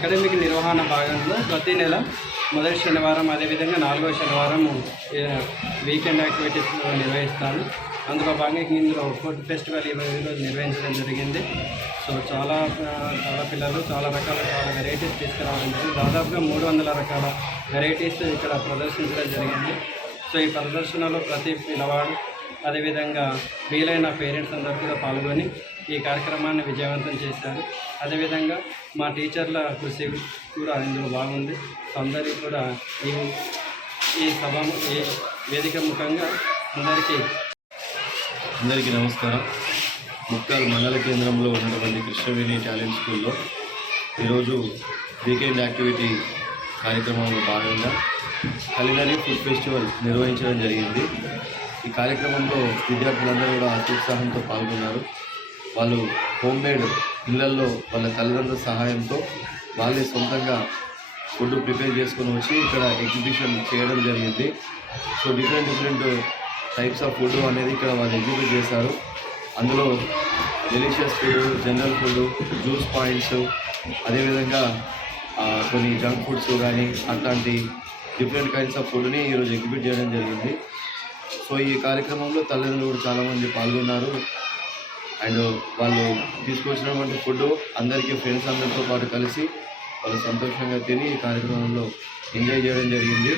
Academic నిర్వహణ భాగంలో ప్రతి నెల మొదటి శనివారం అదేవిధంగా 4వ శనివారం వీకెండ్ యాక్టివిటీస్ నిర్వహిస్తాను. అందులో భాగంగా ఇందులో ఫుడ్ ఫెస్టివల్ ఈరోజు నిర్వహించడం జరిగింది. సో చాలా పిల్లలు చాలా వెరైటీస్ తీసుకురావడం జరిగింది. దాదాపుగా 300 రకాల వెరైటీస్ ఇక్కడ ప్రదర్శించడం జరిగింది. సో ఈ ప్రదర్శనలో ప్రతి పిల్లవాడు అదేవిధంగా వీలైన పేరెంట్స్ అందరూ కూడా పాల్గొని ఈ కార్యక్రమాన్ని విజయవంతం చేశారు. అదేవిధంగా మా టీచర్ల కృషి కూడా ఇందులో బాగుంది. సో అందరికీ కూడా ఈ వేదిక ముఖంగా అందరికీ నమస్కారం. ముక్కాల్ మండల కేంద్రంలో ఉన్నటువంటి కృష్ణవేణి టాలెంట్ స్కూల్లో ఈరోజు వీకెండ్ యాక్టివిటీ కార్యక్రమంలో భాగంగా కలినరీ ఫుడ్ ఫెస్టివల్ నిర్వహించడం జరిగింది. ఈ కార్యక్రమంలో విద్యార్థులందరూ కూడా అత్యుత్సాహంతో పాల్గొన్నారు. వాళ్ళు హోమ్మేడ్ ఇళ్లల్లో వాళ్ళ తల్లిదండ్రుల సహాయంతో వాళ్ళే సొంతంగా ఫుడ్ ప్రిపేర్ చేసుకొని వచ్చి ఇక్కడ ఎగ్జిబిషన్ చేయడం జరిగింది. So different types of food అనేది ఇక్కడ వాళ్ళు ఎగ్జిబిట్ చేశారు. అందులో delicious food, general food, juice points, అదేవిధంగా కొన్ని జంక్ ఫుడ్స్ కానీ అట్లాంటి డిఫరెంట్ కైండ్స్ ఆఫ్ ఫుడ్ని ఈరోజు ఎగ్జిబిట్ చేయడం జరిగింది. సో ఈ కార్యక్రమంలో తల్లిదండ్రులు కూడా చాలామంది పాల్గొన్నారు. అండ్ వాళ్ళు తీసుకొచ్చినటువంటి ఫుడ్ అందరికీ ఫ్రెండ్స్ అందరితో పాటు కలిసి వాళ్ళు సంతోషంగా తిని ఈ కార్యక్రమంలో ఎంజాయ్ చేయడం జరిగింది.